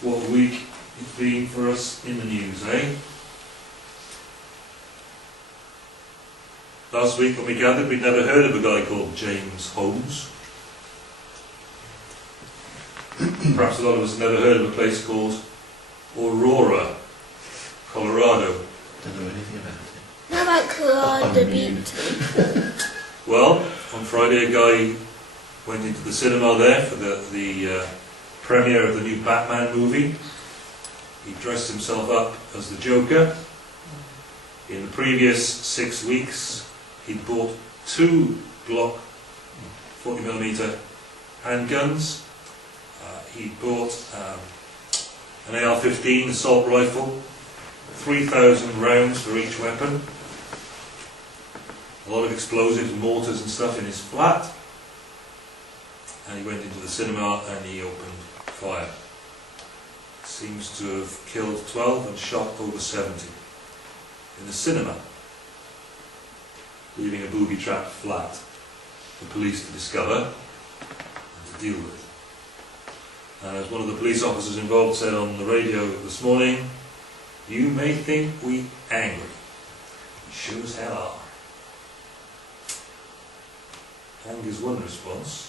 What a week it's been for us in the news, eh? Last week when we gathered, we'd never heard of a guy called James Holmes. Perhaps a lot of us never heard of a place called Aurora, Colorado. Don't know anything about it. How about Colorado Beach? Well, on Friday a guy went into the cinema there for the premiere of the new Batman movie. He dressed himself up as the Joker. In the previous 6 weeks, he'd bought 2 Glock 40mm handguns. He'd bought an AR-15 assault rifle, 3,000 rounds for each weapon, a lot of explosives, mortars and stuff in his flat, and he went into the cinema and he opened fire. Seems to have killed 12 and shot over 70 in the cinema, leaving a booby-trapped flat for police to discover and to deal with. And as one of the police officers involved said on the radio this morning, "You may think we angry. We sure as hell are." Anger's one response.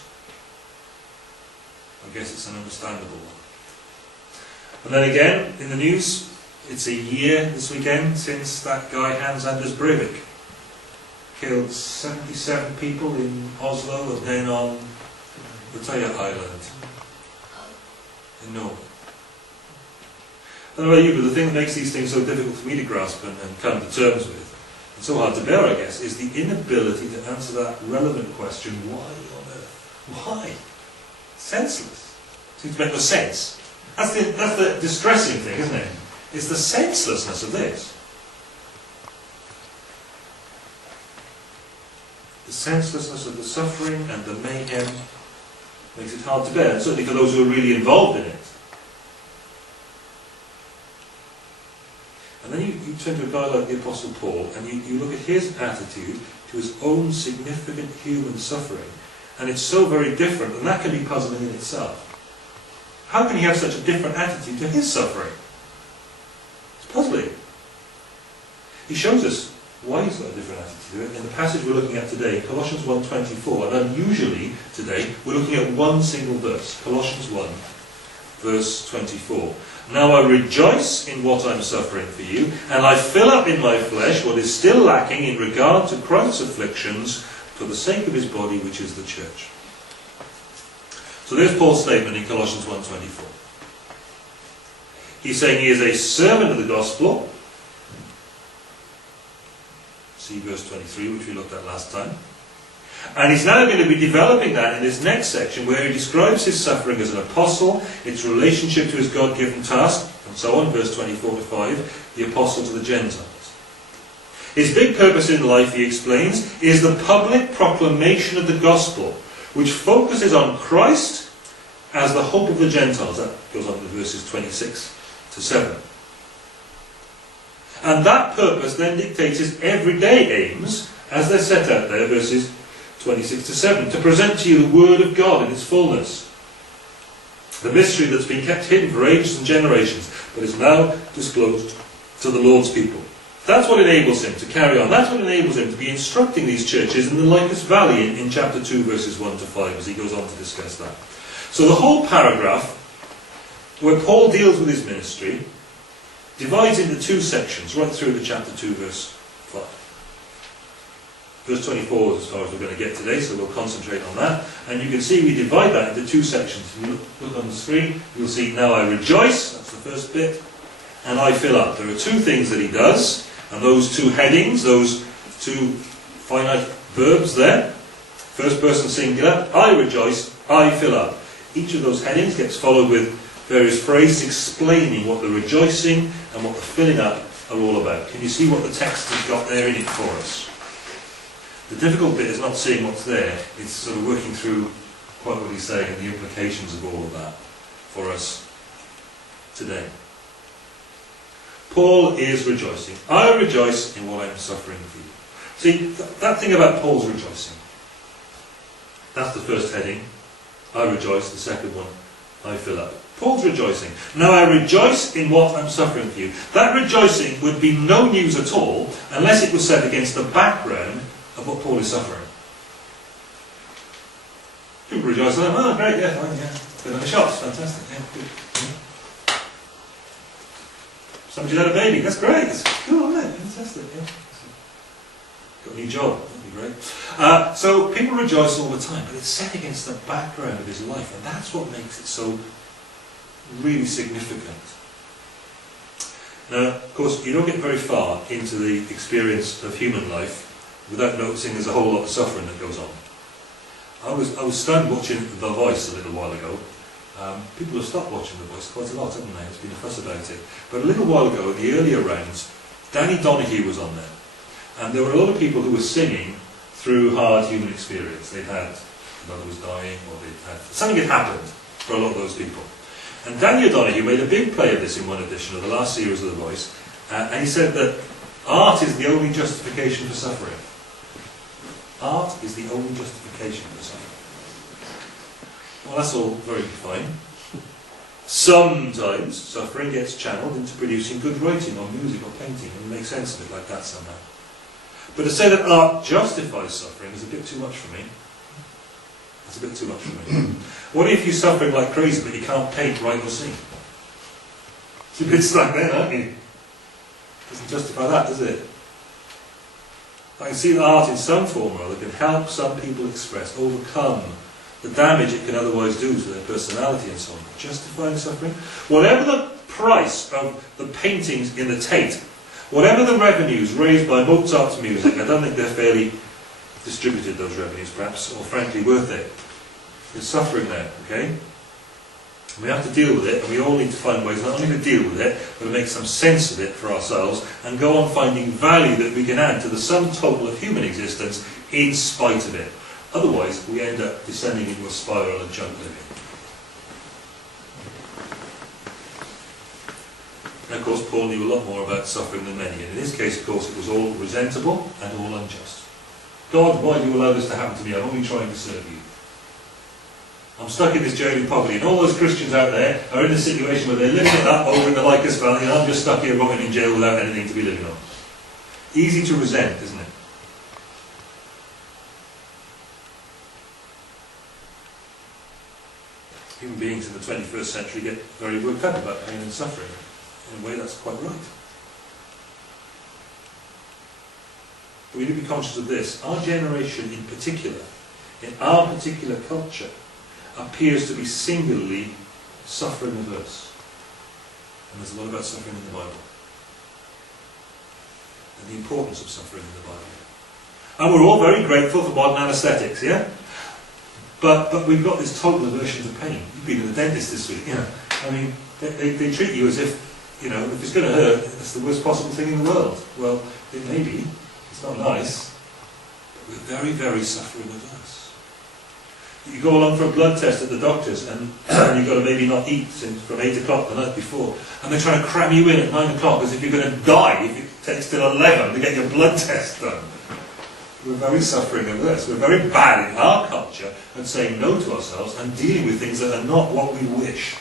I guess it's an understandable one. And then again, in the news, it's a year this weekend since that guy Hans Anders Breivik killed 77 people in Oslo and then on Utøya Island in Norway. I don't know about you, but the thing that makes these things so difficult for me to grasp and come to terms with, and so hard to bear, I guess, is the inability to answer that relevant question, why on earth? Why? Senseless. Seems to make no sense. That's the distressing thing, isn't it? It's the senselessness of this. The senselessness of the suffering and the mayhem makes it hard to bear, and certainly for those who are really involved in it. And then you turn to a guy like the Apostle Paul, and you look at his attitude to his own significant human suffering, and it's so very different, and that can be puzzling in itself. How can he have such a different attitude to his suffering? It's puzzling. He shows us why he's got a different attitude to it in the passage we're looking at today, Colossians 1:24, and unusually today we're looking at one single verse, Colossians 1, verse 24. "Now I rejoice in what I'm suffering for you, and I fill up in my flesh what is still lacking in regard to Christ's afflictions for the sake of his body, which is the church." So there's Paul's statement in Colossians 1:24. He's saying he is a servant of the gospel. See verse 23, which we looked at last time. And he's now going to be developing that in this next section, where he describes his suffering as an apostle, its relationship to his God-given task, and so on, verse 24 to 5, the apostle to the Gentiles. His big purpose in life, he explains, is the public proclamation of the gospel, which focuses on Christ as the hope of the Gentiles. That goes on to verses 26 to 7. And that purpose then dictates his everyday aims, as they're set out there, verses 26 to 7, to present to you the Word of God in its fullness. The mystery that's been kept hidden for ages and generations, but is now disclosed to the Lord's people. That's what enables him to carry on. That's what enables him to be instructing these churches in the Lycus Valley in chapter 2, verses 1 to 5, as he goes on to discuss that. So the whole paragraph, where Paul deals with his ministry, divides into 2 sections, right through to chapter 2, verse 5. Verse 24 is as far as we're going to get today, so we'll concentrate on that. And you can see we divide that into 2 sections. If you look on the screen, you'll see, "Now I rejoice," that's the first bit, "and I fill up." There are 2 things that he does, and those 2 headings, those 2 finite verbs there, first person singular, "I rejoice, I fill up." Each of those headings gets followed with various phrases explaining what the rejoicing and what the filling up are all about. Can you see what the text has got there in it for us? The difficult bit is not seeing what's there, it's sort of working through quite what he's saying and the implications of all of that for us today. Paul is rejoicing. I rejoice in what I'm suffering for you. See, that thing about Paul's rejoicing, that's the first heading. I rejoice. The second one, I fill up. Paul's rejoicing. Now I rejoice in what I'm suffering for you. That rejoicing would be no news at all unless it was set against the background of what Paul is suffering. People rejoice and oh great, yeah, fine, yeah. Been on the shots, fantastic, yeah, good. Yeah. Somebody's had a baby, that's great, that's cool, isn't it? Fantastic, yeah. Got a new job, that'd be great. So people rejoice all the time, but it's set against the background of his life, and that's what makes it so really significant. Now, of course, you don't get very far into the experience of human life without noticing there's a whole lot of suffering that goes on. I was stunned watching The Voice a little while ago. People have stopped watching The Voice quite a lot, haven't they? There's been a fuss about it. But a little while ago, in the earlier rounds, Danny Donahue was on there. And there were a lot of people who were singing through hard human experience. They'd had, a mother was dying, or they'd had, something had happened for a lot of those people. And Daniel Donahue made a big play of this in one edition of the last series of The Voice, and he said that art is the only justification for suffering. Art is the only justification for suffering. Well, that's all very fine. Sometimes suffering gets channeled into producing good writing or music or painting, and we make sense of it like that somehow. But to say that art justifies suffering is a bit too much for me. That's a bit too much for me. What if you're suffering like crazy but you can't paint, write or sing? It's a bit stuck there, aren't you? Doesn't justify that, does it? I can see that art in some form or other can help some people express, overcome the damage it can otherwise do to their personality and so on. Justifying suffering? Whatever the price of the paintings in the Tate, whatever the revenues raised by Mozart's music, I don't think they're fairly distributed, those revenues perhaps, or frankly worth it. There's suffering there, okay? We have to deal with it, and we all need to find ways not only to deal with it, but to make some sense of it for ourselves, and go on finding value that we can add to the sum total of human existence in spite of it. Otherwise, we end up descending into a spiral of junk living. And of course, Paul knew a lot more about suffering than many, and in his case, of course, it was all resentable and all unjust. God, why do you allow this to happen to me? I'm only trying to serve you. I'm stuck in this journey of poverty, and all those Christians out there are in this situation where they're living it up over in the Lycus Valley, and I'm just stuck here rotting in jail without anything to be living on. Easy to resent, isn't it? Human beings in the 21st century get very worked up about pain and suffering. In a way, that's quite right. But we need to be conscious of this. Our generation in particular, in our particular culture, appears to be singularly suffering averse. And there's a lot about suffering in the Bible. And the importance of suffering in the Bible. And we're all very grateful for modern anaesthetics, yeah? But we've got this total aversion to pain. You've been to the dentist this week, yeah? I mean, they treat you as if, you know, if it's going to hurt, it's the worst possible thing in the world. Well, it may be. It's not nice. But we're very, very suffering averse. You go along for a blood test at the doctor's and you've got to maybe not eat from 8 o'clock the night before, and they're trying to cram you in at 9 o'clock as if you're going to die if it takes till 11 to get your blood test done. We're very suffering averse. We're very bad in our culture at saying no to ourselves and dealing with things that are not what we wish.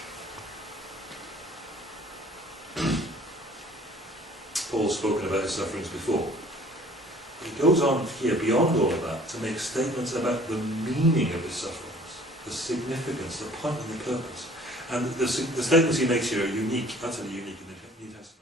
Paul's spoken about his sufferings before. He goes on here beyond all of that to make statements about the meaning of his sufferings, the significance, the point and the purpose. And the statements he makes here are unique, utterly unique in the New Testament.